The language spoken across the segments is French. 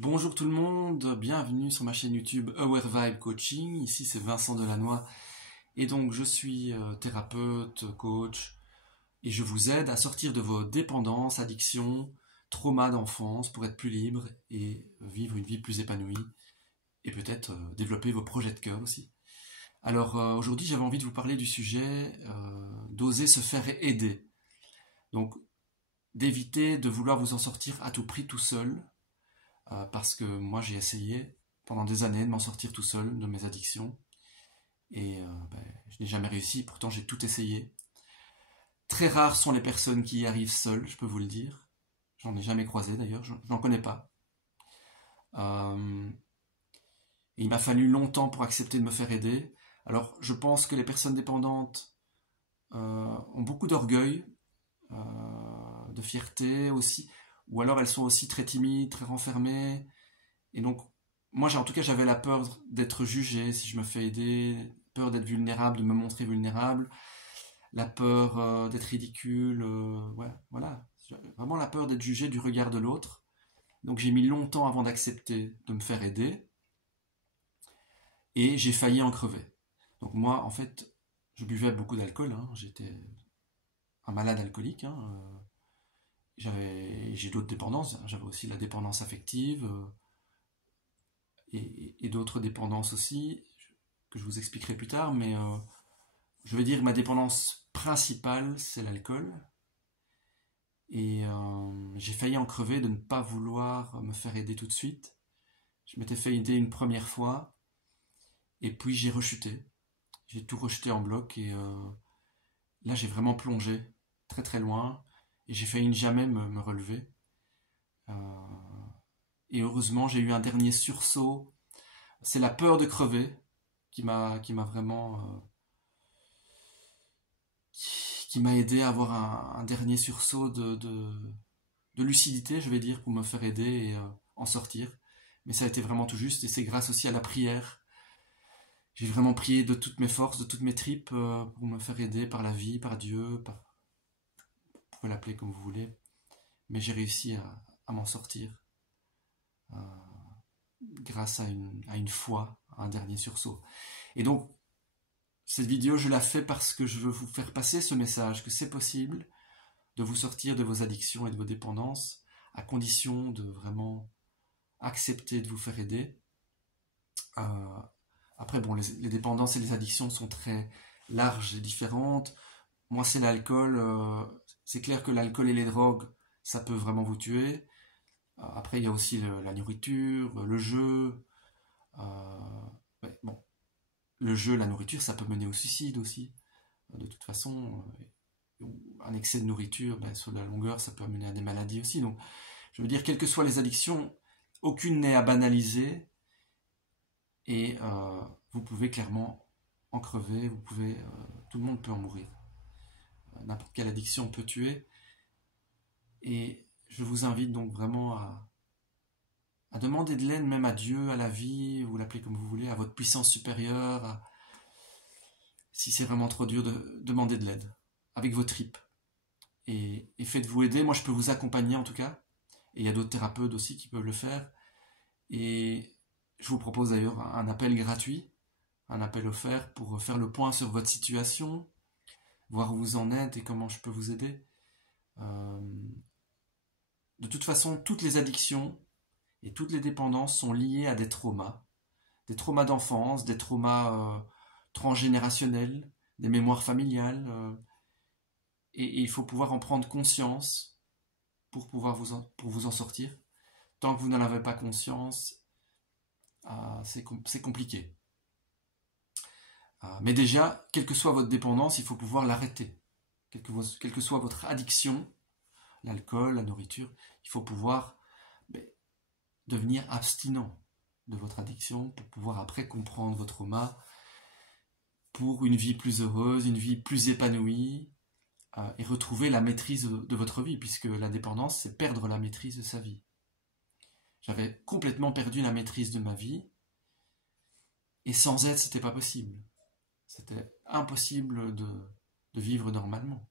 Bonjour tout le monde, bienvenue sur ma chaîne YouTube Aware Vibe Coaching. Ici c'est Vincent Delannoy et donc je suis thérapeute, coach et je vous aide à sortir de vos dépendances, addictions, traumas d'enfance pour être plus libre et vivre une vie plus épanouie et peut-être développer vos projets de cœur aussi. Alors aujourd'hui j'avais envie de vous parler du sujet d'oser se faire aider. Donc d'éviter de vouloir vous en sortir à tout prix tout seul. Parce que moi j'ai essayé pendant des années de m'en sortir tout seul de mes addictions et je n'ai jamais réussi, pourtant j'ai tout essayé. Très rares sont les personnes qui y arrivent seules, je peux vous le dire. J'en ai jamais croisé d'ailleurs, je n'en connais pas. Et il m'a fallu longtemps pour accepter de me faire aider. Alors je pense que les personnes dépendantes ont beaucoup d'orgueil, de fierté aussi, ou alors elles sont aussi très timides, très renfermées. Et donc, moi en tout cas j'avais la peur d'être jugé si je me fais aider, peur d'être vulnérable, de me montrer vulnérable, la peur d'être ridicule, ouais, voilà. Vraiment la peur d'être jugé du regard de l'autre. Donc j'ai mis longtemps avant d'accepter de me faire aider. Et j'ai failli en crever. Donc moi, en fait, je buvais beaucoup d'alcool, hein. J'étais un malade alcoolique, hein. J'ai d'autres dépendances, j'avais aussi la dépendance affective et d'autres dépendances aussi, que je vous expliquerai plus tard, mais je vais dire que ma dépendance principale, c'est l'alcool. Et j'ai failli en crever de ne pas vouloir me faire aider tout de suite. Je m'étais fait aider une première fois, et puis j'ai rechuté. J'ai tout rejeté en bloc, et là j'ai vraiment plongé très très loin, et j'ai failli ne jamais me relever. Et heureusement, j'ai eu un dernier sursaut. C'est la peur de crever qui m'a vraiment qui m'a aidé à avoir un dernier sursaut de lucidité, je vais dire, pour me faire aider et en sortir. Mais ça a été vraiment tout juste, et c'est grâce aussi à la prière. J'ai vraiment prié de toutes mes forces, de toutes mes tripes pour me faire aider par la vie, par Dieu, vous pouvez l'appeler comme vous voulez. Mais j'ai réussi à m'en sortir. Euh, grâce à une foi, à un dernier sursaut. Et donc, cette vidéo, je la fais parce que je veux vous faire passer ce message, que c'est possible de vous sortir de vos addictions et de vos dépendances, à condition de vraiment accepter de vous faire aider. Après, bon, les dépendances et les addictions sont très larges et différentes. Moi, c'est l'alcool. C'est clair que l'alcool et les drogues, ça peut vraiment vous tuer. Après, il y a aussi la nourriture, le jeu. Ouais, bon, le jeu, la nourriture, ça peut mener au suicide aussi. De toute façon, un excès de nourriture, sur la longueur, ça peut amener à des maladies aussi. Donc, je veux dire, quelles que soient les addictions, aucune n'est à banaliser. Et vous pouvez clairement en crever. Tout le monde peut en mourir. N'importe quelle addiction peut tuer. Et je vous invite donc vraiment à demander de l'aide, même à Dieu, à la vie, vous l'appelez comme vous voulez, à votre puissance supérieure. Si c'est vraiment trop dur, demander de l'aide, avec vos tripes. Et faites-vous aider, moi je peux vous accompagner en tout cas. Et il y a d'autres thérapeutes aussi qui peuvent le faire. Et je vous propose d'ailleurs un appel gratuit, un appel offert pour faire le point sur votre situation, voir où vous en êtes et comment je peux vous aider. De toute façon, toutes les addictions et toutes les dépendances sont liées à des traumas d'enfance, des traumas transgénérationnels, des mémoires familiales, et il faut pouvoir en prendre conscience pour vous en sortir. Tant que vous n'en avez pas conscience, c'est compliqué. Mais déjà, quelle que soit votre dépendance, il faut pouvoir l'arrêter. Quelle que soit votre addiction, l'alcool, la nourriture, il faut pouvoir devenir abstinent de votre addiction pour pouvoir après comprendre vos traumas pour une vie plus heureuse, une vie plus épanouie et retrouver la maîtrise de votre vie, puisque la dépendance, c'est perdre la maîtrise de sa vie. J'avais complètement perdu la maîtrise de ma vie et sans aide, c'était pas possible. C'était impossible de vivre normalement.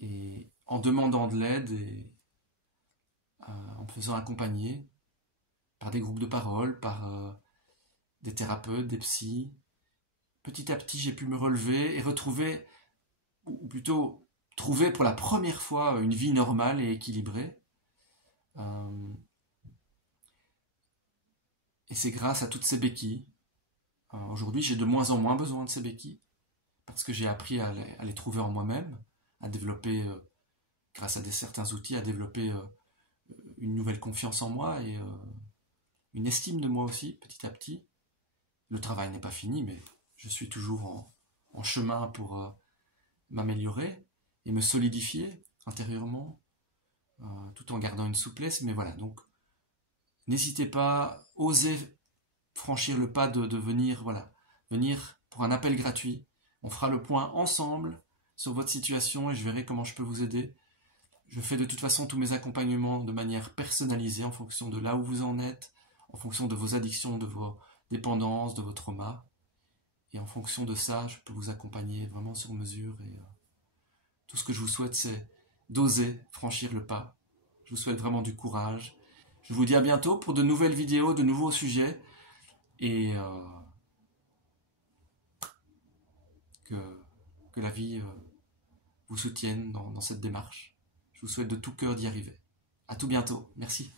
Et en demandant de l'aide et en me faisant accompagner, par des groupes de parole, par des thérapeutes, des psys. Petit à petit, j'ai pu me relever et retrouver, ou plutôt trouver pour la première fois une vie normale et équilibrée. Et c'est grâce à toutes ces béquilles. Aujourd'hui, j'ai de moins en moins besoin de ces béquilles parce que j'ai appris à les trouver en moi-même, à développer, grâce à certains outils, à développer une nouvelle confiance en moi et une estime de moi aussi, petit à petit. Le travail n'est pas fini, mais je suis toujours en chemin pour m'améliorer et me solidifier intérieurement, tout en gardant une souplesse. Mais voilà, donc n'hésitez pas, osez franchir le pas de venir, voilà, venir pour un appel gratuit. On fera le point ensemble sur votre situation et je verrai comment je peux vous aider. Je fais de toute façon tous mes accompagnements de manière personnalisée en fonction de là où vous en êtes, en fonction de vos addictions, de vos dépendances, de vos traumas. Et en fonction de ça, je peux vous accompagner vraiment sur mesure. Et tout ce que je vous souhaite, c'est d'oser franchir le pas. Je vous souhaite vraiment du courage. Je vous dis à bientôt pour de nouvelles vidéos, de nouveaux sujets. Et que la vie vous soutienne dans cette démarche. Je vous souhaite de tout cœur d'y arriver. À tout bientôt. Merci.